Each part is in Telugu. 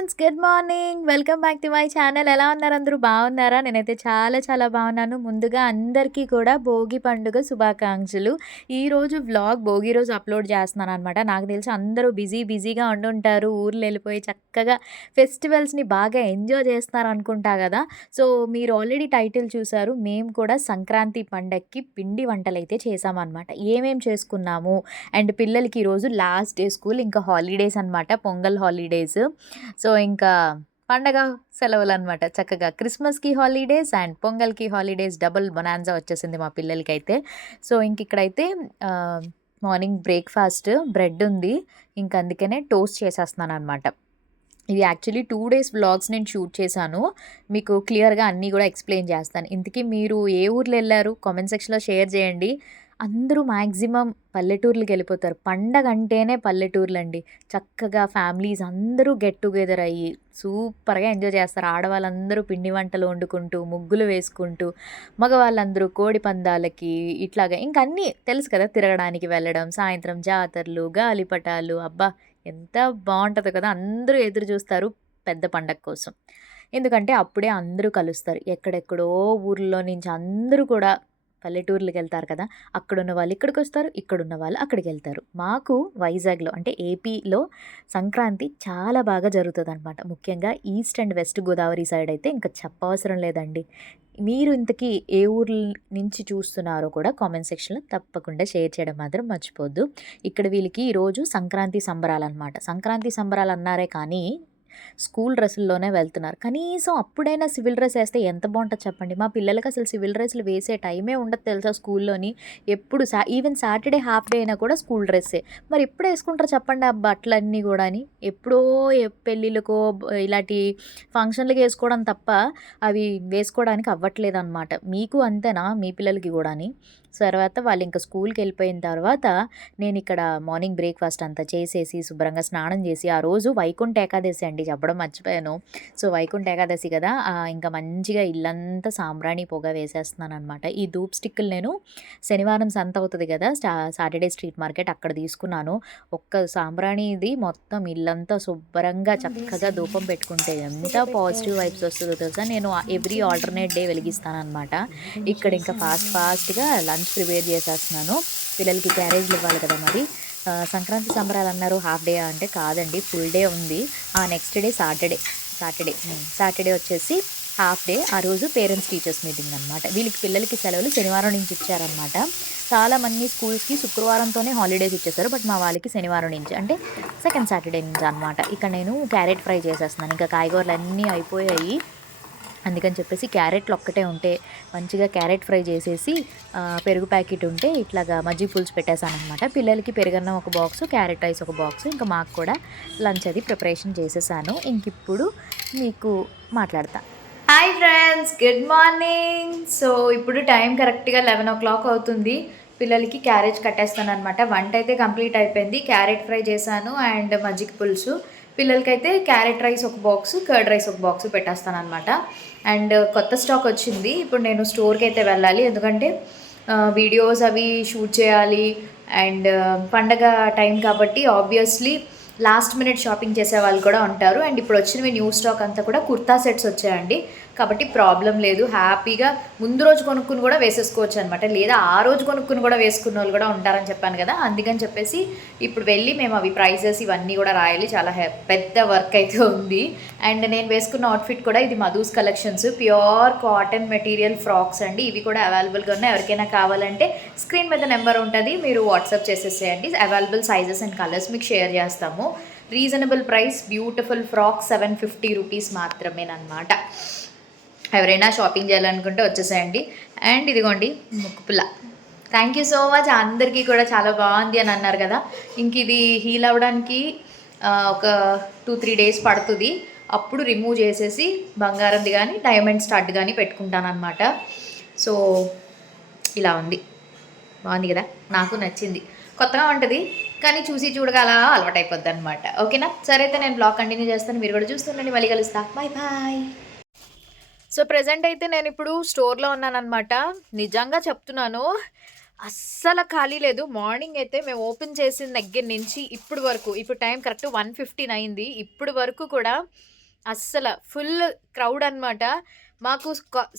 Friends good morning. Welcome back to my channel. ఎలా ఉన్నారు అందరూ? బాగున్నారా? నేనైతే చాలా చాలా బాగున్నాను. ముందుగా అందరికీ కూడా భోగి పండుగ శుభాకాంక్షలు. ఈరోజు వ్లాగ్ భోగి రోజు అప్లోడ్ చేస్తున్నాను అనమాట నాకు తెలిసి అందరూ బిజీ బిజీగా ఉండుంటారు. ఊర్లు వెళ్ళిపోయి చక్కగా ఫెస్టివల్స్ని బాగా ఎంజాయ్ చేస్తున్నారు అనుకుంటా కదా. సో మీరు ఆల్రెడీ టైటిల్ చూసారు మేము కూడా సంక్రాంతి పండగకి పిండి వంటలు అయితే చేసామన్నమాట ఏమేం చేసుకున్నాము? అండ్ పిల్లలకి ఈరోజు లాస్ట్ డే స్కూల్ ఇంకా హాలిడేస్ అనమాట పొంగల్ హాలిడేస్. సో సో ఇంకా పండగ సెలవులు అనమాట చక్కగా క్రిస్మస్కి హాలిడేస్ అండ్ పొంగల్కి హాలిడేస్ డబుల్ బొనాన్జా వచ్చేసింది మా పిల్లలకి అయితే సో ఇంక ఇక్కడైతే మార్నింగ్ బ్రేక్ఫాస్ట్ బ్రెడ్ ఉంది. ఇంక అందుకనే టోస్ట్ చేసేస్తున్నాను అనమాట ఇది యాక్చువల్లీ టూ డేస్ వ్లాగ్స్ నేను షూట్ చేశాను. మీకు క్లియర్గా అన్నీ కూడా ఎక్స్ప్లెయిన్ చేస్తాను. ఇంతకీ మీరు ఏ ఊర్లో వెళ్ళారు కామెంట్ సెక్షన్లో షేర్ చేయండి. అందరూ మ్యాక్సిమం పల్లెటూర్లకి వెళ్ళిపోతారు. పండగ అంటేనే పల్లెటూర్లు అండి చక్కగా ఫ్యామిలీస్ అందరూ గెట్ టుగెదర్ అయ్యి సూపర్గా ఎంజాయ్ చేస్తారు. ఆడవాళ్ళందరూ పిండి వంటలు వండుకుంటూ ముగ్గులు వేసుకుంటూ మగవాళ్ళందరూ కోడి పందాలకి ఇట్లాగా ఇంకా అన్నీ తెలుసు కదా తిరగడానికి వెళ్ళడం సాయంత్రం జాతరలు గాలిపటాలు. అబ్బా ఎంత బాగుంటుందో కదా అందరూ ఎదురు చూస్తారు పెద్ద పండగ కోసం. ఎందుకంటే అప్పుడే అందరూ కలుస్తారు. ఎక్కడెక్కడో ఊర్లో నుంచి అందరూ కూడా పల్లెటూర్లకు వెళ్తారు కదా అక్కడున్న వాళ్ళు ఇక్కడికి వస్తారు ఇక్కడున్న వాళ్ళు అక్కడికి వెళ్తారు మాకు వైజాగ్లో అంటే ఏపీలో సంక్రాంతి చాలా బాగా జరుగుతుంది అనమాట ముఖ్యంగా east and west Godavari side అయితే ఇంకా చెప్పవసరం లేదండి. మీరు ఇంతకీ ఏ ఊర్ల నుంచి చూస్తున్నారో కూడా కామెంట్ సెక్షన్లో తప్పకుండా షేర్ చేయడం మాత్రం మర్చిపోద్దు. ఇక్కడ వీళ్ళకి ఈరోజు సంక్రాంతి సంబరాలు అనమాట సంక్రాంతి సంబరాలు అన్నారే కానీ స్కూల్ డ్రెస్సుల్లోనే వెళ్తున్నారు. కనీసం అప్పుడైనా సివిల్ డ్రెస్ వేస్తే ఎంత బాగుంటుంది చెప్పండి. మా పిల్లలకి అసలు సివిల్ డ్రెస్సులు వేసే టైమే ఉండదు తెలుసా స్కూల్లోని? ఎప్పుడు so even Saturday half day అయినా కూడా స్కూల్ డ్రెస్సే. మరి ఎప్పుడు వేసుకుంటారు చెప్పండి ఆ బట్టలన్నీ కూడా అని ఎప్పుడో పెళ్ళిళ్ళకో ఇలాంటి ఫంక్షన్లకి వేసుకోవడం తప్ప అవి వేసుకోవడానికి అవ్వట్లేదు అనమాట మీకు అంతేనా? మీ పిల్లలకి కూడా అని తర్వాత వాళ్ళు ఇంకా స్కూల్కి వెళ్ళిపోయిన తర్వాత నేను ఇక్కడ మార్నింగ్ బ్రేక్ఫాస్ట్ అంతా చేసేసి శుభ్రంగా స్నానం చేసి ఆ రోజు వైకుంఠ ఏకాదశి అండి. చెప్పడం మర్చిపోయాను. సో వైకుంఠ ఏకాదశి కదా ఇంకా మంచిగా ఇల్లంతా సాంబ్రాణి పొగ వేసేస్తున్నాను అనమాట ఈ ధూప్ స్టిక్కులు నేను శనివారం సంత అవుతుంది కదా సాటర్డే స్ట్రీట్ మార్కెట్ అక్కడ తీసుకున్నాను. ఒక్క సాంబ్రాణి ఇది మొత్తం ఇల్లంతా శుభ్రంగా చక్కగా ధూపం పెట్టుకుంటే ఎంత పాజిటివ్ వైబ్స్ వస్తుందో తెలుసా? నేను ఎవ్రీ ఆల్టర్నేట్ డే వెలిగిస్తాను అనమాట ఇక్కడ ఇంకా ఫాస్ట్ ఫాస్ట్గా లంచ్ ప్రిపేర్ చేసేస్తున్నాను. పిల్లలకి క్యారేజ్లు ఇవ్వాలి కదా మరి. సంక్రాంతి సంబరాలు అన్నారు హాఫ్ డే అంటే కాదండి ఫుల్ డే ఉంది. ఆ next day Saturday Saturday Saturday వచ్చేసి హాఫ్ డే. ఆ రోజు పేరెంట్స్ టీచర్స్ మీటింగ్ అనమాట వీళ్ళకి పిల్లలకి సెలవులు శనివారం నుంచి ఇచ్చారనమాట చాలామంది స్కూల్స్కి శుక్రవారంతోనే హాలిడేస్ ఇచ్చేసారు బట్ మా వాళ్ళకి శనివారం నుంచి అంటే సెకండ్ సాటర్డే నుంచి అనమాట ఇక్కడ నేను క్యారెట్ ఫ్రై చేసేస్తున్నాను. ఇంకా కాయగూరలు అన్నీ అయిపోయాయి. అందుకని చెప్పేసి క్యారెట్లు ఒక్కటే ఉంటే మంచిగా క్యారెట్ ఫ్రై చేసేసి పెరుగు ప్యాకెట్ ఉంటే ఇట్లాగా మజ్జి పులుసు పెట్టేశాను అనమాట పిల్లలకి పెరుగన్నం ఒక బాక్స్ క్యారెట్ రైస్ ఒక బాక్స్ ఇంకా మాకు కూడా లంచ్ అది ప్రిపరేషన్ చేసేసాను. ఇంక ఇప్పుడు మీకు మాట్లాడతా. Hi friends good morning so ఇప్పుడు టైం కరెక్ట్గా లెవెన్ ఓ క్లాక్ అవుతుంది. పిల్లలకి క్యారేజ్ కట్టేస్తాను అనమాట వంట అయితే కంప్లీట్ అయిపోయింది. క్యారెట్ ఫ్రై చేశాను అండ్ మజ్జిగ పులుసు. పిల్లలకైతే క్యారెట్ రైస్ ఒక బాక్స్ కర్డ్ రైస్ ఒక బాక్స్ పెట్టేస్తాను అనమాట అండ్ కొత్త స్టాక్ వచ్చింది. ఇప్పుడు నేను స్టోర్కి అయితే వెళ్ళాలి. ఎందుకంటే వీడియోస్ అవి షూట్ చేయాలి. అండ్ పండగ టైం కాబట్టి ఆబ్వియస్లీ లాస్ట్ మినిట్ షాపింగ్ చేసే వాళ్ళు కూడా ఉంటారు. అండ్ ఇప్పుడు వచ్చినవి న్యూ స్టాక్ అంతా కూడా కుర్తా సెట్స్ వచ్చాయండి. కాబట్టి ప్రాబ్లం లేదు. హ్యాపీగా ముందు రోజు కొనుక్కుని కూడా వేసేసుకోవచ్చు అనమాట లేదా ఆ రోజు కొనుక్కుని కూడా వేసుకున్న వాళ్ళు కూడా ఉంటారని చెప్పాను కదా. అందుకని చెప్పేసి ఇప్పుడు వెళ్ళి మేము అవి ప్రైజెస్ ఇవన్నీ కూడా రాయాలి. చాలా పెద్ద వర్క్ అయితే ఉంది. అండ్ నేను వేసుకున్న అవుట్ఫిట్ కూడా ఇది Madhu's collections pure cotton material frocks అండి. ఇవి కూడా అవైలబుల్గా ఉన్నాయి ఎవరికైనా కావాలంటే స్క్రీన్ మీద నెంబర్ ఉంటుంది. మీరు వాట్సాప్ చేసేసేయండి. అవైలబుల్ సైజెస్ అండ్ కలర్స్ మీకు షేర్ చేస్తాము. Reasonable price beautiful frock seven fifty rupees మాత్రమేనమాట ఎవరైనా షాపింగ్ చేయాలనుకుంటే వచ్చేసేయండి. అండ్ ఇదిగోండి ముక్కుపుల్ల. థ్యాంక్ యూ సో మచ్ అందరికీ కూడా చాలా బాగుంది అని అన్నారు కదా. ఇంక ఇది హీల్ అవ్వడానికి ఒక టూ త్రీ డేస్ పడుతుంది. అప్పుడు రిమూవ్ చేసేసి బంగారంది కానీ డైమండ్ స్టార్ట్ కానీ పెట్టుకుంటాను సో ఇలా ఉంది. బాగుంది కదా? నాకు నచ్చింది. కొత్తగా ఉంటుంది కానీ చూసి చూడగా అలా అలవాటైపోద్ది అనమాట ఓకేనా సరే అయితే నేను బ్లాగ్ కంటిన్యూ చేస్తాను. మీరు కూడా చూస్తుండండి మళ్ళీ కలుస్తా. బాయ్ బాయ్ సో ప్రజెంట్ అయితే నేను ఇప్పుడు స్టోర్లో ఉన్నానమాట నిజంగా చెప్తున్నాను అస్సలు ఖాళీ లేదు. మార్నింగ్ అయితే మేము ఓపెన్ చేసిన దగ్గర నుంచి ఇప్పుడు వరకు ఇప్పుడు టైం కరెక్ట్ 1:15 అయింది. ఇప్పుడు వరకు కూడా అస్సల ఫుల్ క్రౌడ్ అనమాట. మాకు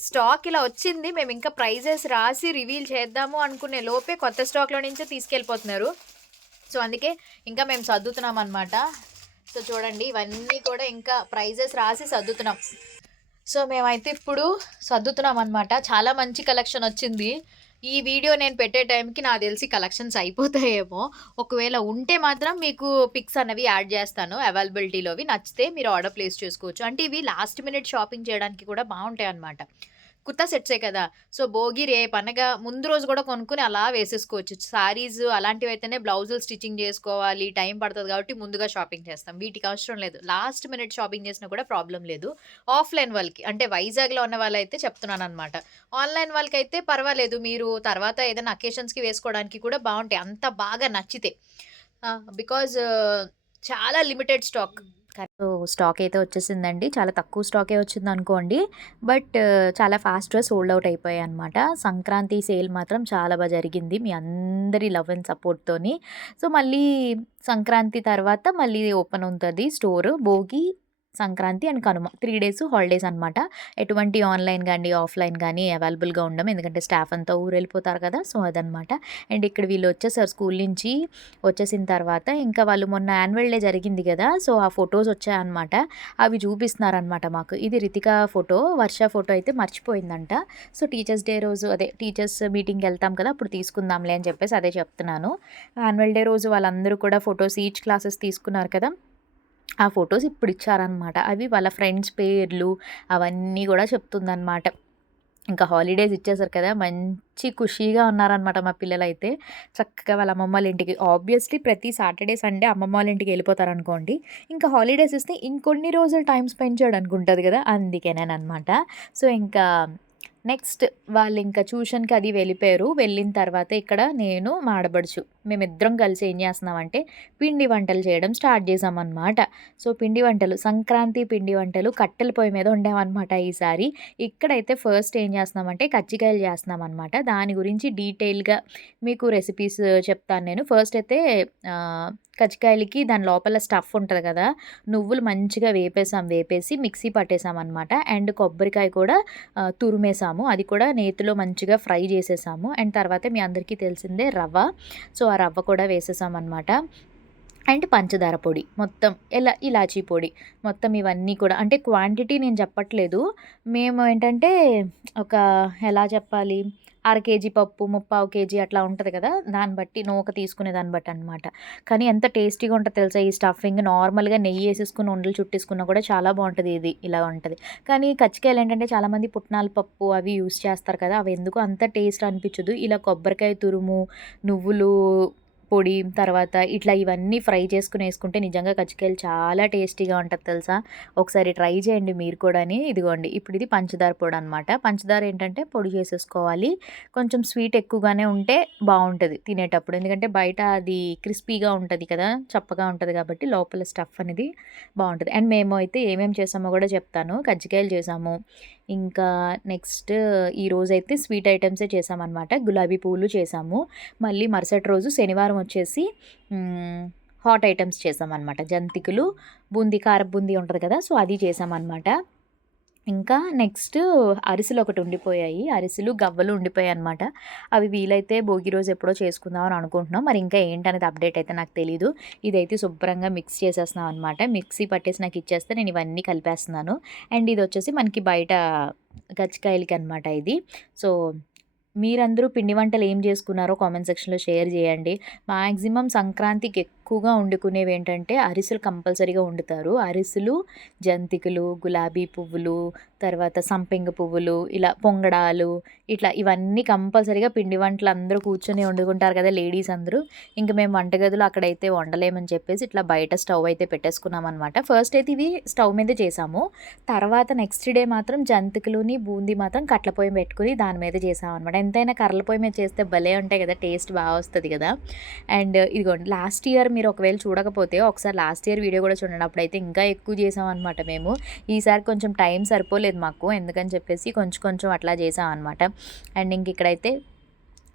స్టాక్ ఇలా వచ్చింది. మేము ఇంకా ప్రైజెస్ రాసి రివీల్ చేద్దాము అనుకునే లోపే కొత్త స్టాక్‌లో నుంచే తీసుకెళ్ళిపోతున్నారు. సో, అందుకే ఇంకా మేము సర్దుతున్నాం అనమాట. సో, చూడండి ఇవన్నీ కూడా ఇంకా ప్రైజెస్ రాసి సర్దుతున్నాం. సో, మేమైతే ఇప్పుడు సర్దుతున్నాం అనమాట. చాలా మంచి కలెక్షన్ వచ్చింది. ఈ వీడియో నేను పెట్టే టైంకి నాకు తెలిసి కలెక్షన్స్ అయిపోతాయేమో. ఒకవేళ ఉంటే మాత్రం మీకు పిక్స్ అనేవి యాడ్ చేస్తాను అవైలబిలిటీలోవి. నచ్చితే మీరు ఆర్డర్ ప్లేస్ చేసుకోవచ్చు. అంటే ఇవి లాస్ట్ మినిట్ షాపింగ్ చేయడానికి కూడా బాగుంటాయి అనమాట కుర్తా సెట్సే కదా! సో, భోగి పండగ ముందు రోజు కూడా కొనుక్కుని అలా వేసేసుకోవచ్చు. శారీస్ అలాంటివైతేనే బ్లౌజులు స్టిచ్చింగ్ చేసుకోవాలి. టైం పడుతుంది కాబట్టి ముందుగా షాపింగ్ చేస్తాం. వీటికి అవసరం లేదు. లాస్ట్ మినిట్ షాపింగ్ చేసినా కూడా ప్రాబ్లం లేదు. ఆఫ్‌లైన్ వాళ్ళకి అంటే వైజాగ్‌లో ఉన్న వాళ్ళైతే చెప్తున్నాను అనమాట ఆన్‌లైన్ వాళ్ళకైతే పర్వాలేదు. మీరు తర్వాత ఏదైనా అకేషన్స్‌కి వేసుకోవడానికి కూడా బాగుంటాయి అంత బాగా నచ్చితే. బికాజ్ చాలా లిమిటెడ్ స్టాక్. స్టాక్ అయితే వచ్చేసిందండి. చాలా తక్కువ స్టాకే వచ్చింది అనుకోండి బట్ చాలా ఫాస్ట్‌గా సోల్డ్ అయిపోయాయి అనమాట సంక్రాంతి సేల్ మాత్రం చాలా బాగా జరిగింది. మీ అందరి లవ్ అండ్ సపోర్ట్‌తోని. సో, మళ్ళీ సంక్రాంతి తర్వాత మళ్ళీ ఓపెన్ ఉంటుంది store. Bhogi, Sankranti and Kanuma three days holidays అనమాట. ఎటువంటి ఆన్‌లైన్ కానీ ఆఫ్‌లైన్ కానీ అవైలబుల్‌గా ఉండం. ఎందుకంటే స్టాఫ్ అంతా ఊరెళ్ళిపోతారు కదా! సో, అదనమాట. అండ్ ఇక్కడ వీళ్ళు వచ్చేసారు స్కూల్ నుంచి. వచ్చేసిన తర్వాత ఇంకా వాళ్ళు మొన్న యాన్యువల్ డే జరిగింది కదా సో, ఆ ఫొటోస్ వచ్చాయన్నమాట. అవి చూపిస్తున్నారనమాట మాకు. ఇది రితిక ఫోటో. వర్ష ఫోటో అయితే మర్చిపోయిందంట. సో, టీచర్స్ డే రోజు అదే టీచర్స్ మీటింగ్‌కెళ్తాం కదా! అప్పుడు తీసుకుందాంలే అని చెప్పేసి అదే చెప్తున్నాను. యాన్యువల్ డే రోజు వాళ్ళందరూ కూడా ఫొటోస్ ఈచ్ క్లాసెస్ తీసుకున్నారు కదా! ఆ ఫొటోస్ ఇప్పుడు ఇచ్చారనమాట. అవి వాళ్ళ ఫ్రెండ్స్ పేర్లు అవన్నీ కూడా చెప్తుందనమాట. ఇంకా హాలిడేస్ ఇచ్చేసారు కదా! మంచి ఖుషీగా ఉన్నారనమాట మా పిల్లలైతే. చక్కగా వాళ్ళ అమ్మమ్మ వాళ్ళ ఇంటికి ఆబ్వియస్‌లీ ప్రతి సాటర్‌డే, సండే అమ్మమ్మ వాళ్ళ ఇంటికి వెళ్ళిపోతారనుకోండి. ఇంకా హాలిడేస్ ఇస్తే ఇంకొన్ని రోజులు టైం స్పెండ్ చేయడానికి ఉంటుంది కదా! అందుకేనేననమాట. సో, ఇంకా నెక్స్ట్ వాళ్ళు ఇంకా ట్యూషన్‌కి అది వెళ్ళిపోయారు. వెళ్ళిన తర్వాత ఇక్కడ నేను, మాడబడుచు మేమిద్దరం కలిసి ఏం చేస్తున్నామంటే పిండి వంటలు చేయడం స్టార్ట్ చేసామన్నమాట సో, పిండి వంటలు సంక్రాంతి పిండి వంటలు కట్టెల పొయ్యి మీద ఉండేవన్నమాట ఈసారి. ఇక్కడైతే ఫస్ట్ ఏం చేస్తున్నామంటే కజ్జికాయలు చేస్తున్నామన్నమాట. దాని గురించి డీటెయిల్‌గా మీకు రెసిపీస్ చెప్తాను నేను. ఫస్ట్ అయితే కజ్జికాయలకి దాని లోపల స్టఫ్ ఉంటుంది కదా! నువ్వులు మంచిగా వేపేసాం. వేపేసి మిక్సీ పట్టేసామన్నమాట. అండ్ కొబ్బరికాయ కూడా తురిమేసాము. అది కూడా నేతిలో మంచిగా ఫ్రై చేసేసాము. అండ్ తర్వాత మీ అందరికీ తెలిసిందే రవ్వ. సో, ఆ రవ్వ కూడా వేసేసామన్నమాట. అండ్ పంచదార పొడి మొత్తం ఇలా ఇలాచీ పొడి మొత్తం ఇవన్నీ కూడా అంటే క్వాంటిటీ నేను చెప్పట్లేదు. మేము ఏంటంటే ఒక ఎలా చెప్పాలి అర కేజీ పప్పు, ముప్పావు కేజీ అట్లా ఉంటుంది కదా! దాన్ని బట్టి నూక తీసుకునే దాన్ని బట్టి అనమాట. కానీ ఎంత టేస్టీగా ఉంటుంది తెలుసా ఈ స్టఫింగ్ నార్మల్‌గా నెయ్యి వేసేసుకుని ఉండలు చుట్టేసుకున్నా కూడా చాలా బాగుంటుంది ఇది. ఇలా ఉంటుంది కానీ కచ్చికాయలు ఏంటంటే చాలామంది పుట్నాల పప్పు అవి యూజ్ చేస్తారు కదా! అవి ఎందుకు అంత టేస్ట్ అనిపించదు. ఇలా కొబ్బరికాయ తురుము, నువ్వులు పొడి తర్వాత ఇట్లా ఇవన్నీ ఫ్రై చేసుకుని వేసుకుంటే నిజంగా కజ్జికాయలు చాలా టేస్టీగా ఉంటుంది తెలుసా! ఒకసారి ట్రై చేయండి మీరు కూడాని. ఇదిగోండి ఇప్పుడు ఇది పంచదార పొడి అనమాట పంచదార ఏంటంటే పొడి చేసేసుకోవాలి. కొంచెం స్వీట్ ఎక్కువగానే ఉంటే బాగుంటుంది తినేటప్పుడు. ఎందుకంటే బయట అది క్రిస్పీగా ఉంటుంది కదా! చప్పగా ఉంటుంది కాబట్టి లోపల స్టఫ్ అనేది బాగుంటుంది అండ్ మేము అయితే ఏమేమి చేసామో కూడా చెప్తాను. కజ్జికాయలు చేసాము. ఇంకా నెక్స్ట్ ఈరోజైతే స్వీట్ ఐటమ్సే చేసామన్నమాట. గులాబీ పువ్వులు చేసాము. మళ్ళీ మరుసటి రోజు శనివారం వచ్చేసి హాట్ ఐటమ్స్ చేసామన్నమాట. జంతికలు, బూందీ కారపు బూందీ ఉంటుంది కదా! సో, అది చేసామన్నమాట. ఇంకా నెక్స్ట్ అరిసెలు ఒకటి ఉండిపోయాయి. అరిసెలు, గవ్వలు ఉండిపోయాయన్నమాట. అవి వీలైతే భోగి రోజు ఎప్పుడో చేసుకుందాం అని అనుకుంటున్నాం. మరి ఇంకా ఏంటనేది అప్డేట్ అయితే నాకు తెలీదు. ఇదైతే శుభ్రంగా మిక్స్ చేసేస్తున్నాం అనమాట. మిక్సీ పట్టేసి నాకు ఇచ్చేస్తే నేను ఇవన్నీ కలిపేస్తున్నాను. అండ్ ఇది వచ్చేసి మనకి బయట గచ్చికాయలకి అనమాట ఇది. సో, మీరందరూ పిండి వంటలు ఏం చేసుకున్నారో కామెంట్ సెక్షన్‌లో షేర్ చేయండి. మాక్సిమం సంక్రాంతికి ఎక్కువగా వండుకునేవి ఏంటంటే అరిసెలు కంపల్సరీగా వండుతారు. అరిసెలు, జంతికలు, గులాబీ పువ్వులు, తర్వాత సంపెంగ పువ్వులు, ఇలా పొంగడాలు ఇట్లా ఇవన్నీ కంపల్సరీగా పిండి వంటలు అందరూ కూర్చొని వండుకుంటారు కదా! లేడీస్ అందరూ. ఇంకా మేము వంటగదిలో అక్కడైతే వండలేమని చెప్పేసి ఇట్లా బయట స్టవ్ అయితే పెట్టేసుకున్నాం అనమాట ఫస్ట్ అయితే ఇవి స్టవ్ మీద చేసాము. తర్వాత నెక్స్ట్ డే మాత్రం జంతికలుని, బూందీ మాత్రం కట్ల పొయ్యి పెట్టుకొని దాని మీద చేసామన్నమాట. ఎంతైనా కర్రల పొయ్యి మీద చేస్తే భలే ఉంటాయి కదా! టేస్ట్ బాగా వస్తుంది కదా! అండ్ ఇదిగోండి లాస్ట్ ఇయర్ మీరు మీరు ఒకవేళ చూడకపోతే ఒకసారి లాస్ట్ ఇయర్ వీడియో కూడా చూడండి. అప్పుడైతే ఇంకా ఎక్కువ చేసామన్నమాట మేము. ఈసారి కొంచెం టైం సరిపోలేదు మాకు. ఎందుకని చెప్పేసి కొంచెం కొంచెం అట్లా చేసామన్నమాట. అండ్ ఇంక ఇక్కడైతే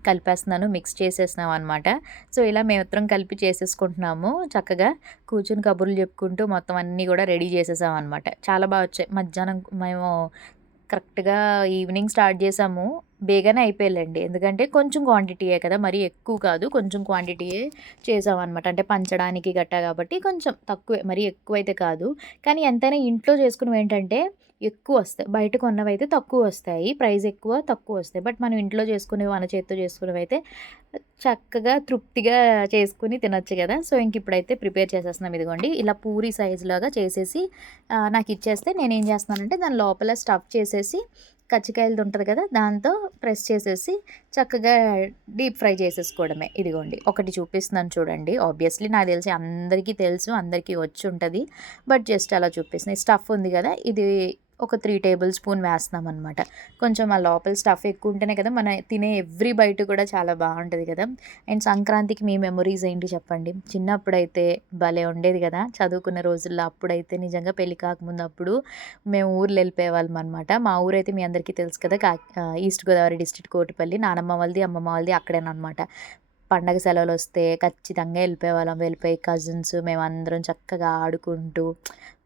కలిపేస్తున్నాను మిక్స్ చేసేస్తున్నాం అనమాట సో ఇలా మేమిద్దరం కలిపి చేసేసుకుంటున్నాము చక్కగా కూర్చుని కబుర్లు చెప్పుకుంటూ మొత్తం అన్నీ కూడా రెడీ చేసేసాం అనమాట చాలా బాగా వచ్చాయి మధ్యాహ్నం మేము కరెక్ట్‌గా ఈవినింగ్ స్టార్ట్ చేసాము. బేగానే అయిపోయాలండి ఎందుకంటే కొంచెం క్వాంటిటీయే కదా! మరీ ఎక్కువ కాదు. కొంచెం క్వాంటిటీయే చేసామనమాట. అంటే పంచడానికి గట్టా కాబట్టి కొంచెం తక్కువే. మరీ ఎక్కువైతే కాదు. కానీ ఎంతైనా ఇంట్లో ఎక్కువ వస్తాయి బయట కొన్నవైతే తక్కువొస్తాయి. ప్రైస్ ఎక్కువ, తక్కువ వస్తాయి బట్ మనం ఇంట్లో చేసుకునేవి మన చేసుకునేవి అయితే చక్కగా తృప్తిగా చేసుకుని తినొచ్చు కదా సో, ఇంక ఇప్పుడైతే ప్రిపేర్ చేసేస్తున్నాం ఇదిగోండి. ఇలా పూరి సైజులాగా చేసేసి నాకు ఇచ్చేస్తే నేను నేనేం చేస్తున్నానంటే దాని లోపల స్టఫ్ చేసేసి కచ్చికాయలది ఉంటుంది కదా! దాంతో ప్రెస్ చేసేసి చక్కగా డీప్ ఫ్రై చేసేసుకోవడమే. ఇదిగోండి. ఒకటి చూపిస్తున్నాను చూడండి. ఆబ్వియస్‌లీ నాకు తెలిసి అందరికీ తెలుసు. అందరికీ వచ్చి ఉంటుంది బట్ జస్ట్ అలా చూపిస్తున్నాయి స్టఫ్ ఉంది కదా ఇది ఒక త్రీ టేబుల్ స్పూన్ వేస్తున్నామనమాట. కొంచెం ఆ లోపల స్టఫ్ ఎక్కువ ఉంటేనే కదా! మన తినే ఎవ్రీ బయట కూడా చాలా బాగుంటుంది కదా! అండ్ సంక్రాంతికి మీ మెమొరీస్ ఏంటి చెప్పండి? చిన్నప్పుడైతే భలే ఉండేది కదా చదువుకున్న రోజుల్లో అప్పుడైతే నిజంగా పెళ్ళి కాకముందు అప్పుడు మేము ఊర్లు వెళ్ళిపోయేవాళ్ళం అనమాట. మా ఊరైతే మీ అందరికీ తెలుసు కదా! కా ఈస్ట్ గోదావరి డిస్ట్రిక్ట్ కోటిపల్లి. నానమ్మ వాళ్ళది, అమ్మమ్మ వాళ్ళది అక్కడేనమాట పండగ సెలవులు వస్తే ఖచ్చితంగా వెళ్ళిపోయేవాళ్ళం. వెళ్ళిపోయి కజిన్స్ మేమందరం చక్కగా ఆడుకుంటూ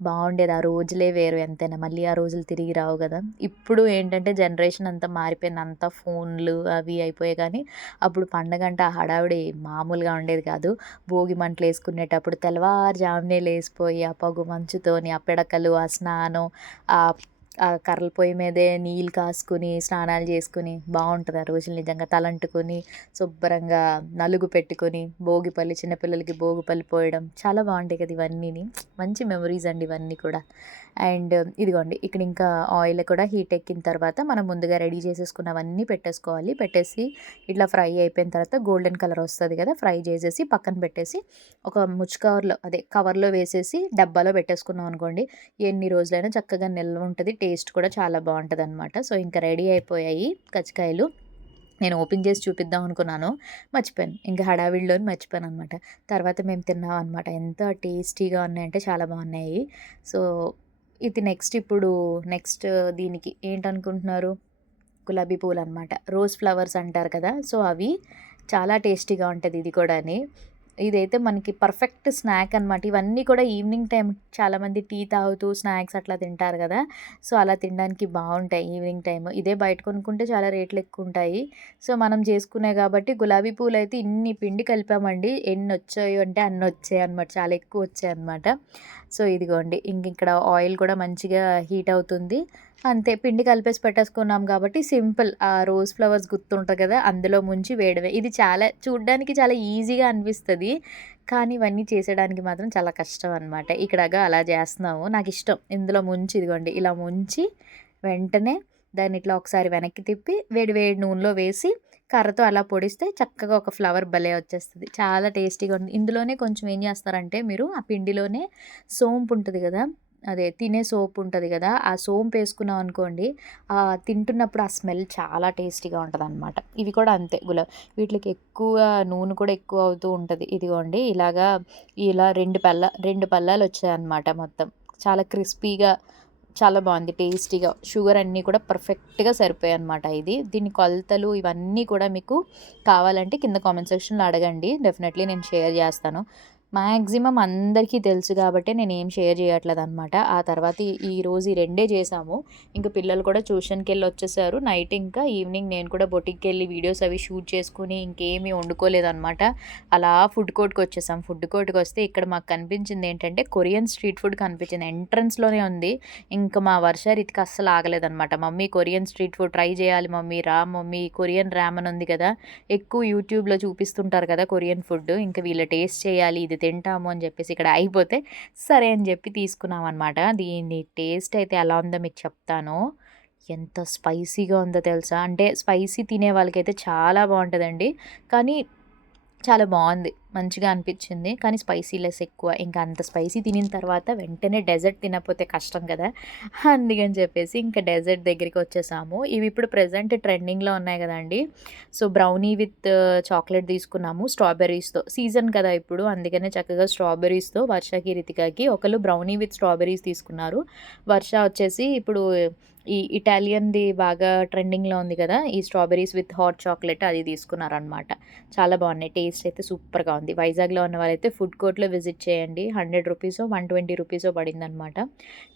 బాగుండేది ఆ రోజులే వేరు ఎంతైనా. మళ్ళీ ఆ రోజులు తిరిగి రావు కదా ఇప్పుడు ఏంటంటే జనరేషన్ అంతా మారిపోయింది. అంతా ఫోన్లు అవి అయిపోయాయి కానీ అప్పుడు పండగ అంటే ఆ హడావిడి మామూలుగా ఉండేది కాదు. భోగి మంటలు వేసుకునేటప్పుడు తెల్లవారు తెల్లవారుజామునే లేసిపోయి ఆ పొగ మంచుతోని ఆ పిడకలు, ఆ స్నానం ఆ కర్రల పొయ్యి మీదే నీళ్ళు కాసుకొని స్నానాలు చేసుకొని బాగుంటుంది ఆ రోజులు నిజంగా. తలంటుకొని శుభ్రంగా నలుగు పెట్టుకొని భోగిపల్లి చిన్నపిల్లలకి భోగిపల్లి పోయడం చాలా బాగుంటాయి కదా! ఇవన్నీని. మంచి మెమరీస్ అండి ఇవన్నీ కూడా. అండ్ ఇదిగోండి ఇక్కడ ఇంకా ఆయిల్ కూడా హీట్ ఎక్కిన తర్వాత మనం ముందుగా రెడీ చేసేసుకున్నవన్నీ పెట్టేసుకోవాలి. పెట్టేసి ఇట్లా ఫ్రై అయిపోయిన తర్వాత గోల్డెన్ కలర్ వస్తుంది కదా! ఫ్రై చేసేసి పక్కన పెట్టేసి ఒక ముచ్చు కవర్‌లో అదే కవర్‌లో వేసేసి డబ్బాలో పెట్టేసుకున్నాం అనుకోండి. ఎన్ని రోజులైనా చక్కగా నిల్వ ఉంటుంది టేస్ట్ కూడా చాలా బాగుంటుంది అనమాట సో, ఇంకా రెడీ అయిపోయాయి కచ్చికాయలు నేను ఓపెన్ చేసి చూపిద్దాం అనుకున్నాను. మర్చిపోయాను. ఇంకా హడావిడిలోని మర్చిపోయాననమాట. తర్వాత మేము తిన్నాం అనమాట. ఎంత టేస్టీగా ఉన్నాయంటే చాలా బాగున్నాయి సో, ఇది నెక్స్ట్ ఇప్పుడు నెక్స్ట్ uh, దీనికి ఏంటనుకుంటున్నారు? గులాబీ పూలనమాట. రోజ్ ఫ్లవర్స్ అంటారు కదా! సో, అవి చాలా టేస్టీగా ఉంటుంది ఇది కూడాని. ఇదైతే మనకి పర్ఫెక్ట్ స్నాక్ అనమాట. ఇవన్నీ కూడా ఈవినింగ్ టైం చాలామంది టీ తాగుతూ స్నాక్స్ అట్లా తింటారు కదా సో, అలా తినడానికి బాగుంటాయి ఈవినింగ్ టైం ఇదే బయట కొనుక్కుంటే చాలా రేట్లు ఎక్కువ ఉంటాయి సో, మనం చేసుకునే కాబట్టి గులాబీ పూలు అయితే ఇన్ని పిండి కలిపామండి. ఎన్ని వచ్చాయో అంటే అన్నీ వచ్చాయి అనమాట చాలా ఎక్కువ వచ్చాయి అనమాట సో, ఇదిగోండి. ఇంక ఇక్కడ ఆయిల్ కూడా మంచిగా హీట్ అవుతుంది. అంతే పిండి కలిపేసి పెట్టేసుకున్నాం కాబట్టి సింపుల్. ఆ రోజ్ ఫ్లవర్స్ గుర్తుంటది కదా! అందులో ముంచి వేయడమే. ఇది చాలా చూడ్డానికి చాలా ఈజీగా అనిపిస్తుంది కానీ ఇవన్నీ చేసేయడానికి మాత్రం చాలా కష్టం అనమాట. ఇక్కడగా అలా చేస్తున్నాము. నాకు ఇష్టం ఇందులో ముంచి ఇదిగోండి ఇలా ముంచి వెంటనే దాన్ని ఇట్లా ఒకసారి వెనక్కి తిప్పి వేడి వేడి నూనెలో వేసి కర్రతో అలా పొడిస్తే చక్కగా ఒక ఫ్లవర్ భలే వచ్చేస్తుంది చాలా టేస్టీగా ఉంది. ఇందులోనే కొంచెం ఏం చేస్తారంటే మీరు ఆ పిండిలోనే సోంపు ఉంటుంది కదా అదే తినే సోప్ ఉంటుంది కదా ఆ సోంపు వేసుకున్నాం అనుకోండి తింటున్నప్పుడు ఆ స్మెల్ చాలా టేస్టీగా ఉంటదనమాట. ఇవి కూడా అంతే గులా వీటికి ఎక్కువ నూనె కూడా ఎక్కువ అవుతూ ఉంటుంది ఇదిగోండి ఇలాగా ఇలా రెండు పల్ల రెండు పల్లాలు వచ్చాయన్నమాట మొత్తం. చాలా క్రిస్పీగా చాలా బాగుంది టేస్టీగా. షుగర్ అన్నీ కూడా పర్ఫెక్ట్‌గా సరిపోయాయి అనమాట ఇది. దీని కొలతలు ఇవన్నీ కూడా మీకు కావాలంటే కింద కామెంట్ సెక్షన్‌లో అడగండి. డెఫినెట్‌లీ నేను షేర్ చేస్తాను. మాక్సిమం అందరికీ తెలుసు కాబట్టే ఏం షేర్ చేయట్లేదు అనమాట ఆ తర్వాత ఈరోజు ఈ రెండే చేసాము ఇంకా పిల్లలు కూడా ట్యూషన్‌కెళ్ళి వచ్చేసారు. నైట్ ఇంకా ఈవినింగ్ నేను కూడా బొటిక్‌కెళ్ళి వీడియోస్ అవి షూట్ చేసుకుని ఇంకేమీ వండుకోలేదనమాట. అలా ఫుడ్ కోర్ట్‌కి వచ్చేసాం. ఫుడ్ కోర్ట్‌కి వస్తే ఇక్కడ మాకు కనిపించింది ఏంటంటే కొరియన్ స్ట్రీట్ ఫుడ్ కనిపించింది. ఎంట్రన్స్‌లోనే ఉంది. ఇంకా మా వర్ష రీతికి అస్సలు ఆగలేదనమాట. Mummy Korean street food try చేయాలి మమ్మీ రా మమ్మీ కొరియన్ రామెన్ ఉంది కదా! ఎక్కువ యూట్యూబ్‌లో చూపిస్తుంటారు కదా! Korean food. ఇంకా వీళ్ళు టేస్ట్ చేయాలి. ఇది తింటాము అని చెప్పేసి ఇక్కడ అయిపోతే సరే అని చెప్పి తీసుకున్నాం అనమాట దీని టేస్ట్ అయితే ఎలా ఉందో మీకు చెప్తాను. ఎంత స్పైసీగా ఉందో తెలుసా? అంటే స్పైసీ తినే వాళ్ళకైతే చాలా బాగుంటుందండి కానీ చాలా బాగుంది మంచిగా అనిపించింది. కానీ స్పైసీ లెస్ ఎక్కువ. ఇంకా అంత స్పైసీ తినిన తర్వాత వెంటనే డెజర్ట్ తినకపోతే కష్టం కదా. అందుకని చెప్పేసి ఇంకా డెజర్ట్ దగ్గరికి వచ్చేసాము. ఇవి ఇప్పుడు ప్రజెంట్ ట్రెండింగ్లో ఉన్నాయి కదండి. సో బ్రౌనీ విత్ చాక్లెట్ తీసుకున్నాము స్ట్రాబెర్రీస్తో. సీజన్ కదా ఇప్పుడు. అందుకనే చక్కగా స్ట్రాబెర్రీస్తో వర్షకి రితికాకి ఒకళ్ళు బ్రౌనీ విత్ స్ట్రాబెర్రీస్ తీసుకున్నారు. వర్ష వచ్చేసి ఇప్పుడు ఈ ఇటాలియన్ది బాగా ట్రెండింగ్లో ఉంది కదా. ఈ స్ట్రాబెర్రీస్ విత్ హాట్ చాక్లెట్ అది తీసుకున్నారనమాట చాలా బాగున్నాయి. టేస్ట్ అయితే సూపర్గా ఉంది వైజాగ్లో ఉన్న వాళ్ళైతే ఫుడ్ కోర్ట్లో విజిట్ చేయండి. హండ్రెడ్ రూపీసో వన్ ట్వంటీ రూపీసో పడిందనమాట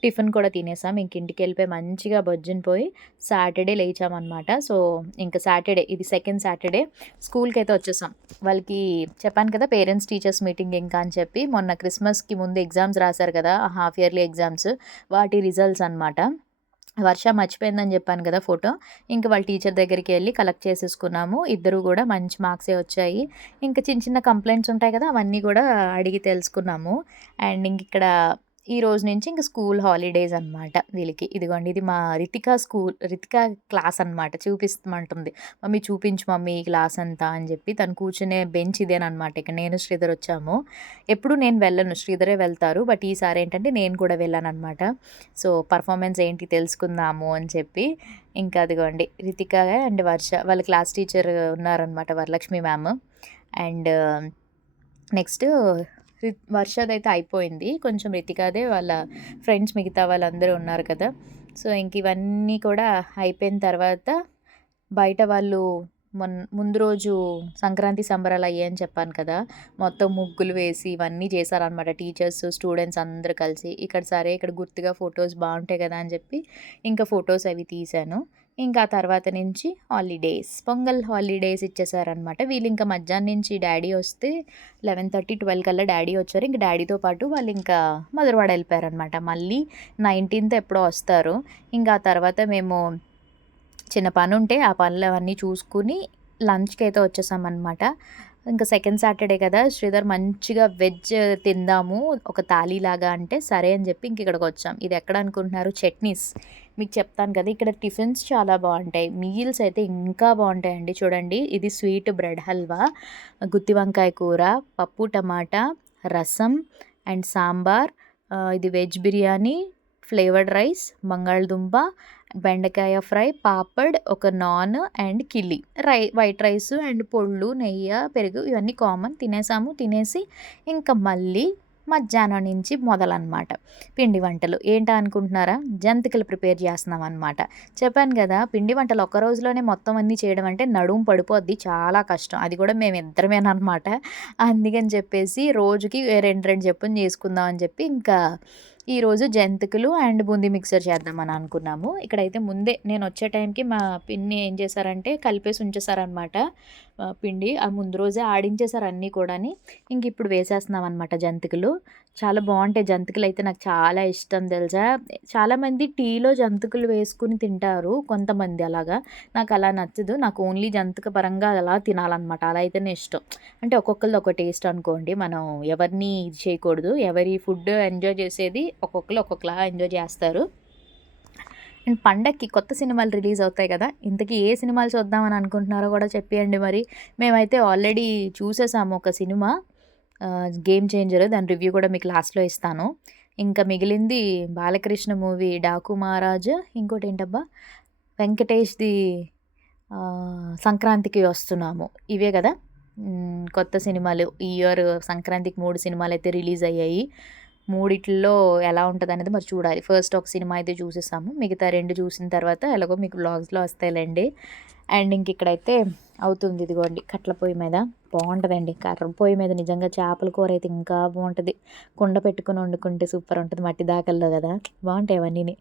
టిఫిన్ కూడా తినేసాం. ఇంక ఇంటికి వెళ్ళిపోయి మంచిగా బొజ్జుని పోయి సాటర్డే లేచామన్నమాట. సో ఇంకా సాటర్డే ఇది సెకండ్ సాటర్డే. స్కూల్కి అయితే వచ్చేసాం. వాళ్ళకి చెప్పాను కదా పేరెంట్స్ టీచర్స్ మీటింగ్ ఇంకా అని చెప్పి మొన్న క్రిస్మస్కి ముందు ఎగ్జామ్స్ రాశారు కదా హాఫ్ ఇయర్లీ ఎగ్జామ్స్. వాటి రిజల్ట్స్ అనమాట వర్ష మర్చిపోయిందని చెప్పాను కదా ఫోటో. ఇంకా వాళ్ళ టీచర్ దగ్గరికి వెళ్ళి కలెక్ట్ చేసేసుకున్నాము. ఇద్దరు కూడా మంచి మార్క్సే వచ్చాయి. ఇంకా చిన్న చిన్న కంప్లైంట్స్ ఉంటాయి కదా అవన్నీ కూడా అడిగి తెలుసుకున్నాము. అండ్ ఇంక ఇక్కడ ఈ రోజు నుంచి ఇంక స్కూల్ హాలిడేస్ అనమాట వీళ్ళకి. ఇదిగోండి ఇది మా రితికా స్కూల్ రితికా క్లాస్ అనమాట చూపిస్తామంటుంది. మమ్మీ చూపించు మమ్మీ క్లాస్ అంతా అని చెప్పి తను కూర్చునే బెంచ్ ఇదేనమాట ఇక నేను శ్రీధర్ వచ్చాము. ఎప్పుడు నేను వెళ్ళను. శ్రీధరే వెళ్తారు. బట్ ఈసారి ఏంటంటే నేను కూడా వెళ్ళాను అనమాట సో పర్ఫార్మెన్స్ ఏంటి తెలుసుకుందాము అని చెప్పి ఇంకా అదిగోండి రితిక అండ్ వర్ష వాళ్ళ క్లాస్ టీచర్ ఉన్నారనమాట వరలక్ష్మి మ్యామ్. అండ్ నెక్స్ట్ వర్షదైతే అయిపోయింది. కొంచెం రితికాదే వాళ్ళ ఫ్రెండ్స్ మిగతా వాళ్ళందరూ ఉన్నారు కదా. సో ఇంక ఇవన్నీ కూడా అయిపోయిన తర్వాత బయట వాళ్ళు మొన్ ముందు రోజు సంక్రాంతి సంబరాలు అయ్యాయని చెప్పాను కదా. మొత్తం ముగ్గులు వేసి ఇవన్నీ చేశారనమాట టీచర్స్ స్టూడెంట్స్ అందరూ కలిసి. ఇక్కడ సరే ఇక్కడ గుర్తుగా ఫొటోస్ బాగుంటాయి కదా అని చెప్పి ఇంకా ఫొటోస్ అవి తీశాను. ఇంకా తర్వాత నుంచి హాలిడేస్ పొంగల్ హాలిడేస్ ఇచ్చేసారనమాట వీళ్ళు ఇంకా మధ్యాహ్నం నుంచి డాడీ వస్తే లెవెన్ థర్టీ ట్వెల్వ్ కల్లా డాడీ వచ్చారు. ఇంకా డాడీతో పాటు వాళ్ళు ఇంకా మధురవాడ వెళ్ళిపోయారనమాట మళ్ళీ నైన్టీన్త్ ఎప్పుడో వస్తారు. ఇంకా తర్వాత మేము చిన్న పని ఉంటే ఆ పనులు అవన్నీ చూసుకుని లంచ్కి అయితే వచ్చేసామన్నమాట. ఇంకా సెకండ్ సాటర్డే కదా శ్రీధర్ మంచిగా వెజ్ తిందాము ఒక తాలీలాగా అంటే సరే అని చెప్పి ఇంక ఇక్కడికి వచ్చాం. ఇది ఎక్కడ అనుకుంటున్నారు? చట్నీస్. మీకు చెప్తాను కదా ఇక్కడ టిఫిన్స్ చాలా బాగుంటాయి. మీల్స్ అయితే ఇంకా బాగుంటాయండి. చూడండి ఇది స్వీట్ బ్రెడ్ హల్వా గుత్తి వంకాయ కూర పప్పు టమాటా రసం అండ్ సాంబార్. ఇది వెజ్ బిర్యానీ ఫ్లేవర్డ్ రైస్ బంగాళదుంప బెండకాయ ఫ్రై పాపడ్ ఒక నాన్ అండ్ కిల్లి. రై వైట్ రైస్ అండ్ పొళ్ళు నెయ్యి పెరుగు ఇవన్నీ కామన్ తినేసాము. తినేసి ఇంకా మళ్ళీ మధ్యాహ్నం నుంచి మొదలన్నమాట. పిండి వంటలు. ఏంటా అనుకుంటున్నారా? జంతికలు ప్రిపేర్ చేస్తున్నాం అనమాట చెప్పాను కదా పిండి వంటలు ఒక్క రోజులోనే మొత్తం అన్నీ చేయడం అంటే నడుము పడిపోద్ది. చాలా కష్టం. అది కూడా మేము ఇద్దరమేనమాట అందుకని చెప్పేసి రోజుకి రెండు రెండు చెప్పుని చేసుకుందాం అని చెప్పి ఇంకా ఈరోజు జంతికలు అండ్ బూందీ మిక్సర్ చేద్దామని అనుకున్నాము. ఇక్కడైతే ముందే నేను వచ్చే టైంకి మా పిన్ని ఏం చేశారంటే కలిపేసి ఉంచేసారనమాట పిండి ఆ ముందు రోజే ఆడించేసారు అన్నీ కూడాని. ఇంక ఇప్పుడు వేసేస్తున్నాం అనమాట జంతికలు. చాలా బాగుంటాయి జంతికలు అయితే నాకు చాలా ఇష్టం తెలుసా. చాలామంది టీలో జంతికలు వేసుకుని తింటారు కొంతమంది అలాగా. నాకు అలా నచ్చదు. నాకు ఓన్లీ జంతిక పరంగా అలా తినాలన్నమాట. అలా అయితేనే ఇష్టం. అంటే ఒక్కొక్కరిది ఒక టేస్ట్ అనుకోండి. మనం ఎవరిని ఇది చేయకూడదు. ఎవరి ఫుడ్ ఎంజాయ్ చేసేది ఒక్కొక్కరు ఒక్కొక్కలా ఎంజాయ్ చేస్తారు. అండ్ పండక్కి కొత్త సినిమాలు రిలీజ్ అవుతాయి కదా ఇంతకీ ఏ సినిమాలు చూద్దామని అనుకుంటున్నారో కూడా చెప్పేయండి మరి. మేమైతే ఆల్రెడీ చూసేసాము ఒక సినిమా గేమ్ చేంజర్ దాని రివ్యూ కూడా మీకు లాస్ట్లో ఇస్తాను. ఇంకా మిగిలింది బాలకృష్ణ మూవీ డాకు మహారాజ్ ఇంకోటి ఏంటబ్బా వెంకటేష్ది సంక్రాంతికి వస్తున్నాము. ఇవే కదా కొత్త సినిమాలు. ఈ ఇయర్ సంక్రాంతికి మూడు సినిమాలు అయితే రిలీజ్ అయ్యాయి. మూడిట్లో ఎలా ఉంటుంది అనేది మరి చూడాలి. ఫస్ట్ ఒక సినిమా అయితే చూసేసాము. మిగతా రెండు చూసిన తర్వాత ఎలాగో మీకు బ్లాగ్స్లో వస్తాయిలేండి. అండ్ ఇంక ఇక్కడైతే అవుతుంది ఇదిగోండి కట్ల పొయ్యి మీద. బాగుంటుందండి. కర్ర పొయ్యి మీద నిజంగా చేపల కూర అయితే ఇంకా బాగుంటుంది. కుండ పెట్టుకుని వండుకుంటే సూపర్ ఉంటుంది. మట్టి దాకల్లో కదా. బాగుంటాయి అవన్నీ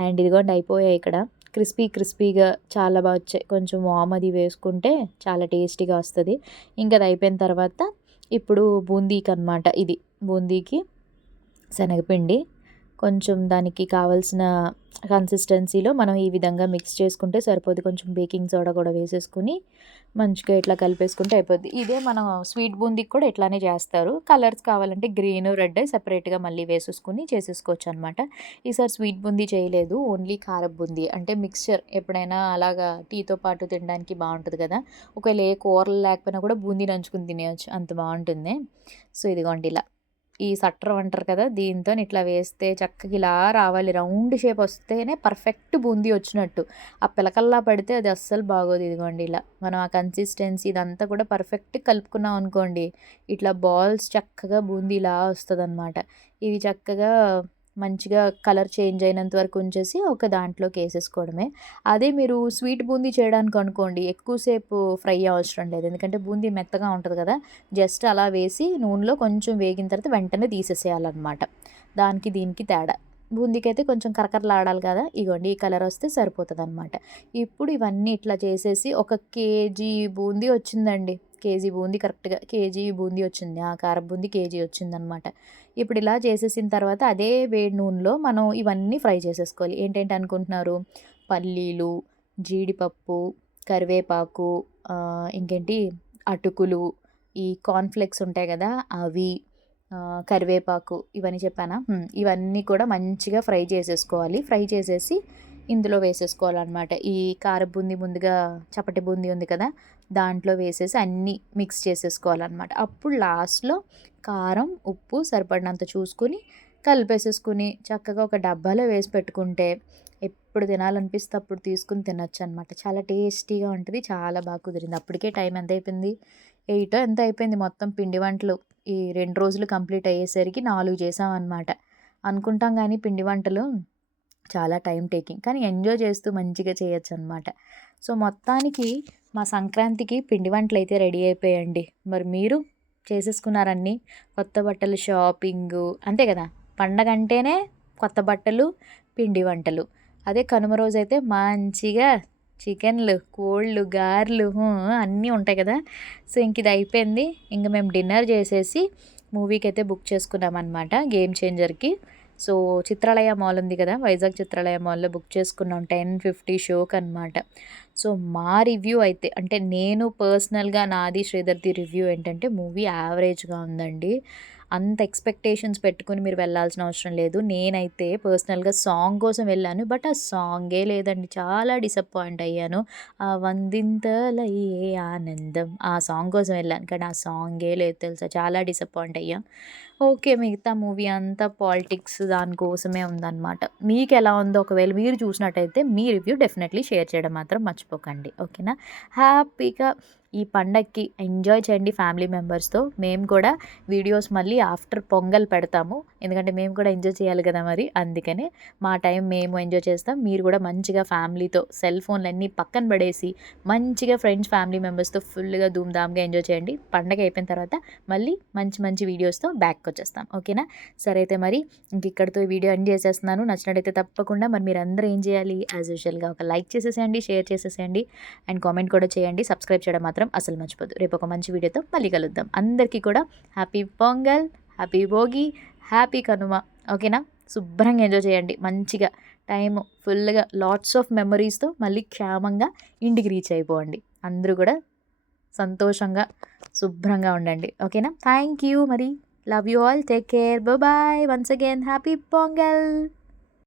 అండ్ ఇదిగోండి అయిపోయాయి ఇక్కడ. క్రిస్పీ క్రిస్పీగా చాలా బాగా వచ్చాయి. కొంచెం వామ్ అది వేసుకుంటే చాలా టేస్టీగా వస్తుంది. ఇంకా అది అయిపోయిన తర్వాత ఇప్పుడు బూందీకి అనమాట ఇది. బూందీకి శనగపిండి. కొంచెం దానికి కావాల్సిన కన్సిస్టెన్సీలో మనం ఈ విధంగా మిక్స్ చేసుకుంటే సరిపోద్ది కొంచెం బేకింగ్ సోడా కూడా వేసేసుకుని మంచిగా ఇట్లా కలిపేసుకుంటే అయిపోద్ది. ఇదే మనం స్వీట్ బూందీకి కూడా ఇట్లానే చేస్తారు. కలర్స్ కావాలంటే గ్రీన్ రెడ్ సెపరేట్గా మళ్ళీ వేసేసుకుని చేసేసుకోవచ్చు అనమాట ఈసారి స్వీట్ బూందీ చేయలేదు. ఓన్లీ కారం బూందీ. అంటే మిక్స్చర్ ఎప్పుడైనా అలాగా టీతో పాటు తినడానికి బాగుంటుంది కదా. ఒకవేళ ఏ కూరలు లేకపోయినా కూడా బూందీ నంచుకుని తినేయచ్చు. అంత బాగుంటుంది. సో ఇదిగోండి ఇలా. ఈ సట్టర్ అంటారు కదా దీంతో ఇట్లా వేస్తే చక్కగా ఇలా రావాలి. రౌండ్ షేప్ వస్తేనే పర్ఫెక్ట్ బూందీ వచ్చినట్టు. ఆ పిలకల్లా పడితే అది అస్సలు బాగోదు ఇదిగోండి ఇలా. మనం ఆ కన్సిస్టెన్సీ ఇదంతా కూడా పర్ఫెక్ట్ కలుపుకున్నాం అనుకోండి ఇట్లా బాల్స్ చక్కగా బూందీ ఇలా వస్తుంది అనమాట ఇవి చక్కగా మంచిగా కలర్ చేంజ్ అయినంత వరకు ఉంచేసి ఒక దాంట్లోకి వేసేసుకోవడమే అదే మీరు స్వీట్ బూందీ చేయడానికి అనుకోండి ఎక్కువసేపు ఫ్రై అవసరం లేదు. ఎందుకంటే బూందీ మెత్తగా ఉంటుంది కదా జస్ట్ అలా వేసి నూనెలో కొంచెం వేగిన తర్వాత వెంటనే తీసేసేయాలన్నమాట. దానికి దీనికి తేడా. బూందీకి అయితే కొంచెం కరకరలాడాలి కదా ఇగోండి ఈ కలర్ వస్తే సరిపోతుంది అనమాట ఇప్పుడు ఇవన్నీ ఇట్లా చేసేసి ఒక కేజీ బూందీ వచ్చిందండి. కేజీ బూందీ కరెక్ట్గా కేజీ బూందీ వచ్చింది. ఆ కార బూందీ కేజీ వచ్చిందనమాట ఇప్పుడు ఇలా చేసేసిన తర్వాత అదే వేడి నూనెలో మనం ఇవన్నీ ఫ్రై చేసేసుకోవాలి. ఏంటంటే అనుకుంటున్నారు? పల్లీలు జీడిపప్పు కరివేపాకు ఇంకేంటి? అటుకులు ఈ కార్న్ఫ్లెక్స్ ఉంటాయి కదా అవి కరివేపాకు ఇవన్నీ చెప్పానా? ఇవన్నీ కూడా మంచిగా ఫ్రై చేసేసుకోవాలి. ఫ్రై చేసేసి ఇందులో వేసేసుకోవాలన్నమాట. ఈ కార బూందీ ముందుగా చప్పటి బూందీ ఉంది కదా దాంట్లో వేసేసి అన్నీ మిక్స్ చేసేసుకోవాలన్నమాట. అప్పుడు లాస్ట్లో కారం ఉప్పు సరిపడినంత చూసుకుని కలిపేసేసుకుని చక్కగా ఒక డబ్బాలో వేసి పెట్టుకుంటే ఎప్పుడు తినాలనిపిస్తే అప్పుడు తీసుకుని తినొచ్చు అనమాట చాలా టేస్టీగా ఉంటుంది చాలా బాగా కుదిరింది. అప్పటికే టైం ఎంత అయిపోయింది? ఎయిట్ ఎంత అయిపోయింది మొత్తం పిండి వంటలు? ఈ రెండు రోజులు కంప్లీట్ అయ్యేసరికి నాలుగు చేసామన్నమాట. అనుకుంటాం కానీ పిండి వంటలు చాలా టైం టేకింగ్. కానీ ఎంజాయ్ చేస్తూ మంచిగా చేయొచ్చు అనమాట సో మొత్తానికి మా సంక్రాంతికి పిండి వంటలు అయితే రెడీ అయిపోయాయండి. మరి మీరు చేసేసుకున్నారన్నీ? కొత్త బట్టలు షాపింగు అంతే కదా? పండగ అంటేనే కొత్త బట్టలు పిండి వంటలు. అదే కనుమ రోజు అయితే మంచిగా చికెన్లు కోళ్ళు గారెలు అన్నీ ఉంటాయి కదా? సో ఇంక ఇది అయిపోయింది. ఇంక మేము డిన్నర్ చేసేసి మూవీకి అయితే బుక్ చేసుకున్నాం అనమాట గేమ్ చేంజర్కి. సో చిత్రాలయ మాల్ ఉంది కదా వైజాగ్ చిత్రాలయ మాల్లో బుక్ చేసుకున్నాం టెన్ ఫిఫ్టీ షోకి అనమాట సో మా రివ్యూ అయితే అంటే నేను పర్సనల్గా నాది శ్రీధర్ది రివ్యూ ఏంటంటే మూవీ యావరేజ్గా ఉందండి. అంత ఎక్స్పెక్టేషన్స్ పెట్టుకుని మీరు వెళ్ళాల్సిన అవసరం లేదు. నేనైతే పర్సనల్గా సాంగ్ కోసం వెళ్ళాను బట్ ఆ సాంగే లేదండి. చాలా డిసప్పాయింట్ అయ్యాను. ఆ వందింతలయ్యే ఆనందం. ఆ సాంగ్ కోసం వెళ్ళాను కానీ ఆ సాంగే లేదు తెలుసా. చాలా డిసప్పాయింట్ అయ్యా. ఓకే మిగతా మూవీ అంతా పాలిటిక్స్ దానికోసమే ఉందన్నమాట. మీకు ఎలా ఉందో ఒకవేళ మీరు చూసినట్టయితే మీ రివ్యూ డెఫినెట్లీ షేర్ చేయడం మాత్రం మర్చిపోకండి. ఓకేనా? హ్యాపీగా ఈ పండగకి ఎంజాయ్ చేయండి ఫ్యామిలీ మెంబర్స్తో మేము కూడా వీడియోస్ మళ్ళీ ఆఫ్టర్ పొంగల్ పెడతాము. ఎందుకంటే మేము కూడా ఎంజాయ్ చేయాలి కదా మరి అందుకనే మా టైం మేము ఎంజాయ్ చేస్తాం. మీరు కూడా మంచిగా ఫ్యామిలీతో సెల్ ఫోన్లు అన్నీ పక్కన పడేసి మంచిగా ఫ్రెండ్స్ ఫ్యామిలీ మెంబర్స్తో ఫుల్గా ధూమ్ధామ్గా ఎంజాయ్ చేయండి. పండగ అయిపోయిన తర్వాత మళ్ళీ మంచి మంచి వీడియోస్తో బ్యాక్ వచ్చేస్తాం. ఓకేనా సరే అయితే మరి ఇంక ఇక్కడితో వీడియో ఎండ్ చేసేస్తున్నాను. నచ్చినట్టయితే తప్పకుండా మరి మీరు అందరూ ఏం చేయాలి? యాజ్ యూజువల్గా ఒక లైక్ చేసేసేయండి షేర్ చేసేసేయండి. అండ్ కామెంట్ కూడా చేయండి. సబ్స్క్రైబ్ చేయడం మాత్రం మాత్రం అసలు మర్చిపోదు. రేపు ఒక మంచి వీడియోతో మళ్ళీ కలుద్దాం. అందరికీ కూడా happy Pongal happy Bhogi happy Kanuma. ఓకేనా? శుభ్రంగా ఎంజాయ్ చేయండి. మంచిగా టైం ఫుల్గా లాట్స్ ఆఫ్ మెమరీస్తో మళ్ళీ క్షేమంగా ఇంటికి రీచ్ అయిపోండి. అందరూ కూడా సంతోషంగా శుభ్రంగా ఉండండి. ఓకేనా? థ్యాంక్ యూ మరి. Love you all take care bye once again happy Pongal.